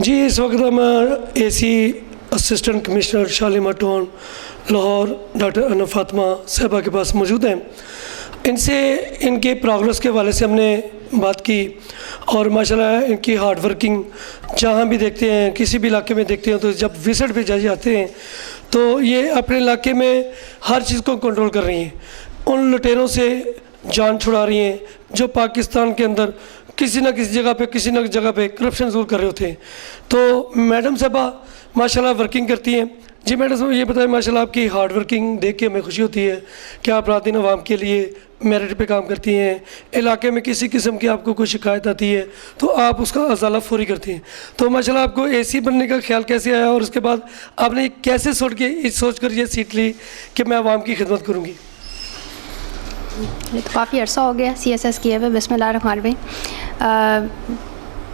जी, इस वक्त हम AC assistant commissioner Shalimar town Lahore doctor Anu Fatima sahiba के पास मौजूद हैं। इनसे इनके प्रोग्रेस के हवाले से हमने बात की और माशाल्लाह इनकी हार्ड वर्किंग जहाँ भी देखते हैं, किसी भी इलाके में देखते हैं, तो जब विजिट पे जाते हैं तो ये अपने इलाके में हर चीज़ को कंट्रोल कर रही हैं। उन लुटेरों से जान छुड़ा रही हैं जो पाकिस्तान के अंदर किसी न किसी जगह पे करप्शन ज़रूर कर रहे होते हैं। तो मैडम साहबा माशाल्लाह वर्किंग करती हैं। जी मैडम साहब, ये बताएं माशाल्लाह आपकी हार्ड वर्किंग देख के हमें खुशी होती है कि आप रात दिन आवाम के लिए मेरिट पे काम करती हैं। इलाके में किसी किस्म की आपको कोई शिकायत आती है तो आप उसका अजाला फौरी करती हैं। तो माशाल्लाह आपको एसी बनने का ख्याल कैसे आया और उसके बाद आपने कैसे सोच कर ये सीट ली कि मैं आवाम की खिदमत करूँगी? तो काफ़ी अर्सा हो गया CSS किए हुए। बिस्मिल्लाहिर्रहमानिर्रहीम।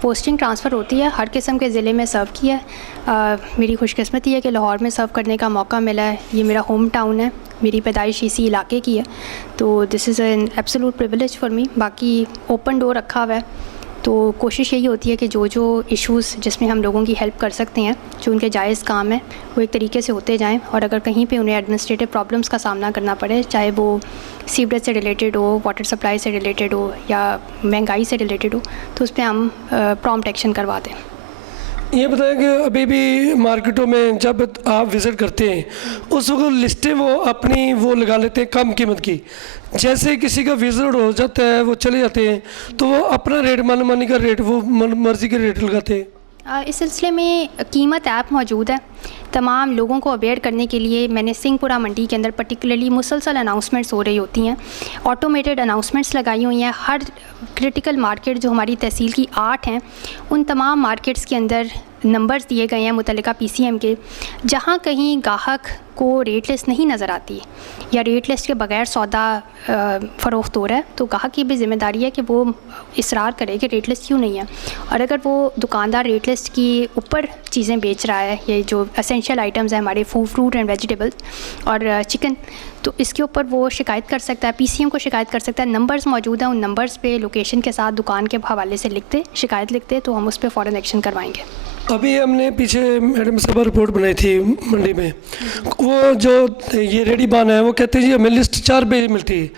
पोस्टिंग ट्रांसफ़र होती है, हर किस्म के ज़िले में सर्व किया है। मेरी खुशकिस्मती है कि लाहौर में सर्व करने का मौका मिला है। ये मेरा होम टाउन है, मेरी पैदाइश इसी इलाके की है, तो this is an absolute privilege for me. बाकी ओपन डोर रखा हुआ है, तो कोशिश यही होती है कि जो इश्यूज़ जिसमें हम लोगों की हेल्प कर सकते हैं, जो उनके जायज़ काम है, वो एक तरीके से होते जाएं। और अगर कहीं पे उन्हें एडमिनिस्ट्रेटिव प्रॉब्लम्स का सामना करना पड़े, चाहे वो सीवरेज से रिलेटेड हो, वाटर सप्लाई से रिलेटेड हो या महंगाई से रिलेटेड हो, तो उस पर हम प्रॉम्प्ट एक्शन करवा दें। ये बताएं कि अभी भी मार्केटों में जब आप विज़िट करते हैं उस वक्त लिस्टें वो अपनी वो लगा लेते हैं कम कीमत की। जैसे किसी का विज़िट हो जाता है, वो चले जाते हैं तो वो अपना रेट मनमानी का रेट वो मर्ज़ी के रेट लगाते हैं। इस सिलसिले में कीमत ऐप मौजूद है। तमाम लोगों को अवेयर करने के लिए मैंने सिंहपुरा मंडी के अंदर पर्टिकुलरली मुसलसल अनाउंसमेंट्स हो रही होती हैं, ऑटोमेटेड अनाउंसमेंट्स लगाई हुई हैं। हर क्रिटिकल मार्केट जो हमारी तहसील की 8 हैं, उन तमाम मार्केट्स के अंदर नंबर्स दिए गए हैं मुतल्लिका PCM के। जहाँ कहीं गाहक को रेट लिस्ट नहीं नज़र आती या रेट लिस्ट के बगैर सौदा फ़रोख्त हो रहा है, तो गाहक की भी ज़िम्मेदारी है कि वो इसरार करे कि रेट लिस्ट क्यों नहीं है। और अगर वो दुकानदार रेट लिस्ट की ऊपर चीज़ें बेच रहा है, ये जो एसेंशियल आइटम्स हैं हमारे फ्रूट एंड वेजिटेबल्स और चिकन, तो इसके ऊपर वो शिकायत कर सकता है, PCM को शिकायत कर सकता है। नंबर्स मौजूद हैं, उन नंबर्स पे लोकेशन के साथ दुकान के हवाले से शिकायत लिखते, तो हम उस पर फ़ौरन एक्शन करवाएंगे। अभी हमने पीछे मैडम साहब रिपोर्ट बनाई थी मंडी में, वो जो ये रेडी बान है वो कहते हैं जी हमें लिस्ट 4 बजे मिलती है,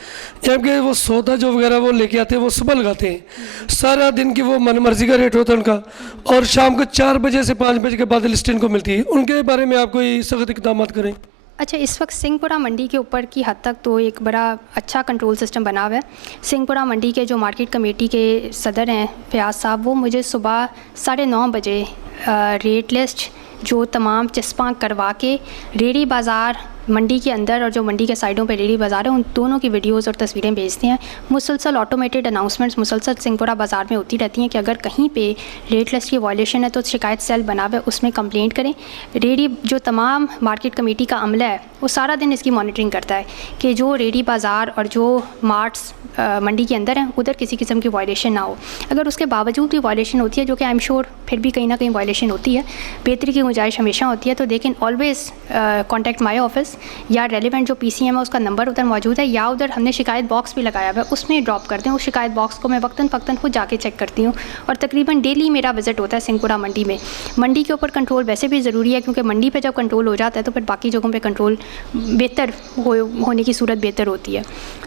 जबकि वो सौदा जो वगैरह वो लेके आते हैं वो सुबह लगाते हैं। सारा दिन की वो मनमर्जी का रेट होता है उनका, और शाम को 4 बजे से 5 बजे के बाद लिस्ट इनको मिलती है। उनके बारे में आप कोई सख्त इक़दाम करें? अच्छा, इस वक्त सिंहपुरा मंडी के ऊपर की हद तक तो एक बड़ा अच्छा कंट्रोल सिस्टम बना हुआ है। सिंहपुरा मंडी के जो मार्केट कमेटी के सदर हैं फयाज साहब, वो मुझे सुबह 9:30 बजे रेट लिस्ट जो तमाम चस्पा करवा के रेडी बाज़ार मंडी के अंदर और जो मंडी के साइडों पे रेडी बाज़ार है, उन दोनों की वीडियोस और तस्वीरें भेजते हैं। मुसलसल ऑटोमेटेड अनाउंसमेंट्स मुसलसल सिंहपुरा बाज़ार में होती रहती हैं कि अगर कहीं पे रेट लिस्ट की वायलेशन है तो शिकायत सेल बना हुआ है, उसमें कंप्लेंट करें। रेडी जो तमाम मार्केट कमेटी का अमला है वो सारा दिन इसकी मॉनिटरिंग करता है कि जो रेडी बाज़ार और जो मार्ट्स मंडी के अंदर हैं उधर किसी किस्म की वायलेशन ना हो। अगर उसके बावजूद भी वायलेशन होती है, जो कि आई एम श्योर फिर भी कहीं ना कहीं वायलेशन होती है, बेहतरी की गुंजाइश हमेशा होती है, तो दे can always contact my office या रेलिवेंट जो PCM है उसका नंबर उधर मौजूद है, या उधर हमने शिकायत बॉक्स भी लगाया हुआ है, उसमें ड्रॉप करते हैं। उस शिकायत बॉक्स को मैं वक्तन फ़क्तन खुद जाके चेक करती हूँ और तकरीबन डेली मेरा विज़िट होता है सिंहपुरा मंडी में। मंडी के ऊपर कंट्रोल वैसे भी ज़रूरी है, क्योंकि मंडी पे जब कंट्रोल हो जाता है तो फिर बाकी जगहों पे कंट्रोल बेहतर होने की सूरत बेहतर होती है।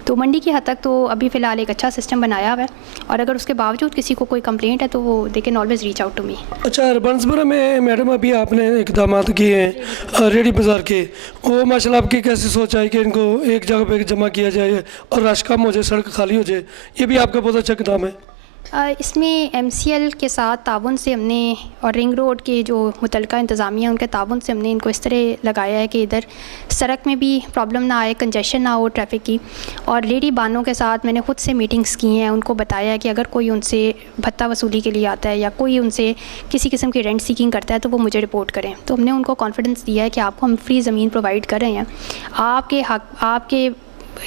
तो मंडी की हद तक तो अभी फ़िलहाल एक अच्छा सिस्टम बनाया हुआ है, और अगर उसके बावजूद किसी को कोई कंप्लेंट है तो वो they can always reach out to me. अच्छा, अर्बनसबरा में मैडम अभी आपने इक़दाम किए हैं रेडी बाज़ार के, वो माशाल्लाह आपकी कैसी सोच है कि इनको एक जगह पे जमा किया जाए और रश कम हो जाए, सड़क खाली हो जाए? ये भी आपका बहुत अच्छा इक़दाम है। इसमें MCL के साथ ताउन से हमने और रिंग रोड के जो मुतल्लिका इंतज़ामिया उनके ताउन से हमने इनको इस तरह लगाया है कि इधर सड़क में भी प्रॉब्लम ना आए, कंजेशन ना हो ट्रैफिक की। और रेडी बानों के साथ मैंने ख़ुद से मीटिंग्स की हैं, उनको बताया है कि अगर कोई उनसे भत्ता वसूली के लिए आता है या कोई उनसे किसी किस्म की रेंट सीकिंग करता है तो वो मुझे रिपोर्ट करें। तो हमने उनको कॉन्फिडेंस दिया है कि आपको हम फ्री ज़मीन प्रोवाइड कर रहे हैं, आपके हक, आपके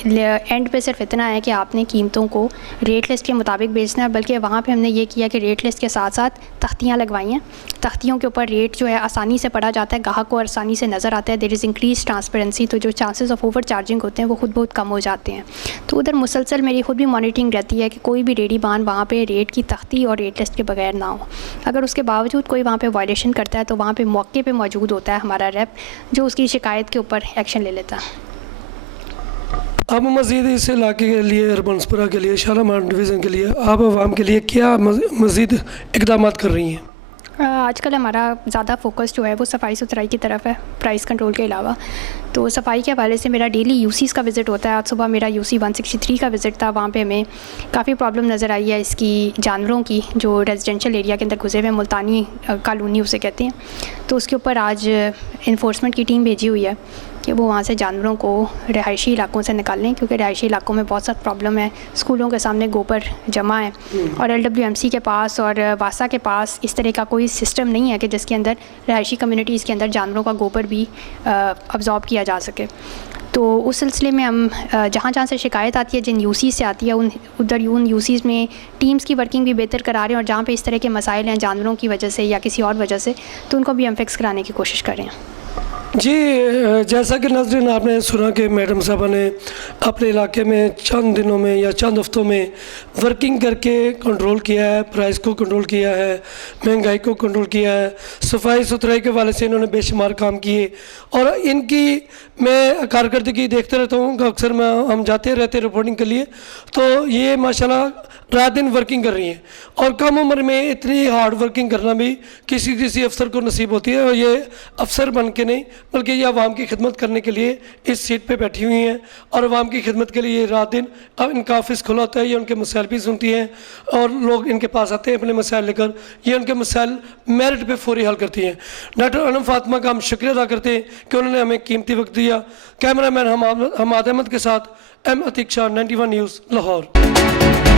एंड पे सिर्फ इतना है कि आपने कीमतों को रेट लिस्ट के मुताबिक बेचना है, बल्कि वहाँ पे हमने ये किया कि रेट लिस्ट के साथ साथ तख्तियाँ लगवाई हैं। तख्तियों के ऊपर रेट जो है आसानी से पढ़ा जाता है, गाहक को आसानी से नज़र आता है। देयर इज़ इंक्रीज ट्रांसपेरेंसी, तो जो चांसेस ऑफ ओवर चार्जिंग होते हैं वो खुद बहुत कम हो जाते हैं। तो उधर मुसलसल मेरी खुद भी मॉनिटरिंग रहती है कि कोई भी रेडी बान वहाँ पे रेट की तख्ती और रेट लिस्ट के बगैर ना हो। अगर उसके बावजूद कोई वहाँ पे वायलेशन करता है तो वहाँ पे मौके पे मौजूद होता है हमारा रेप, जो उसकी शिकायत के ऊपर एक्शन ले लेता है। अब मज़ीद इस इलाके के लिए, अर्बनसपुरा के लिए, शालामार डिवीज़न के लिए आप आवाम के लिए क्या मज़ीद इक़दाम कर रही हैं? आजकल हमारा ज़्यादा फोकस जो है वो सफाई सुथराई की तरफ है, प्राइस कंट्रोल के अलावा। तो सफाई के हवाले से मेरा डेली यूसीज़ का विज़िट होता है। आज सुबह मेरा यूसी 163 का विज़िट था। वहाँ पे हमें काफ़ी प्रॉब्लम नज़र आई है इसकी, जानवरों की, जो रेजिडेंशियल एरिया के अंदर घुसे हुए हैं, मुल्तानी कॉलोनी उसे कहते हैं। तो उसके ऊपर आज इन्फोर्समेंट की टीम भेजी हुई है कि वो वहाँ से जानवरों को रिहायशी इलाकों से निकालें, क्योंकि रिहायशी इलाकों में बहुत सा प्रॉब्लम है। स्कूलों के सामने गोबर जमा है और LWMC के पास और वासा के पास इस तरह का कोई सिस्टम नहीं है कि जिसके अंदर रिहायशी कम्युनिटीज़ के अंदर जानवरों का गोबर भी अब्जॉर्ब किया जा सके। तो उस सिलसिले में हम जहाँ जहाँ से शिकायत आती है, जिन यूसी से आती है, उन यूसीज़ में टीम्स की वर्किंग भी बेहतर करा रहे हैं, और जहाँ पे इस तरह के मसाइल हैं जानवरों की वजह से या किसी और वजह से, तो उनको भी हम फिक्स कराने की कोशिश कर रहे हैं। जी, जैसा कि नाज़रीन आपने सुना कि मैडम साहबा ने अपने इलाके में चंद दिनों में या चंद हफ्तों में वर्किंग करके कंट्रोल किया है, प्राइस को कंट्रोल किया है, महंगाई को कंट्रोल किया है, सफाई सुथराई के वाले से इन्होंने बेशुमार काम किए। और इनकी मैं कारकर्दगी देखते रहता हूँ कि अक्सर हम जाते रहते रिपोर्टिंग के लिए, तो ये माशाल्लाह रात दिन वर्किंग कर रही हैं। और कम उम्र में इतनी हार्ड वर्किंग करना भी किसी अफसर को नसीब होती है। और ये अफसर बन के नहीं, बल्कि ये आवाम की खिदमत करने के लिए इस सीट पे बैठी हुई हैं और आवाम की खिदमत के लिए रात दिन। अब इनका ऑफिस खुला होता है, ये उनके मसाइल भी सुनती हैं और लोग इनके पास आते हैं अपने मसाइल लेकर, ये उनके मसाइल मेरिट पे फौरी हल करती हैं। डॉक्टर अनम फातिमा का हम शुक्रिया अदा करते हैं कि उन्होंने हमें कीमती वक्त दिया। कैमरामैन हमाद अहमद के साथ M अतीक शाह, 91 न्यूज़, लाहौर।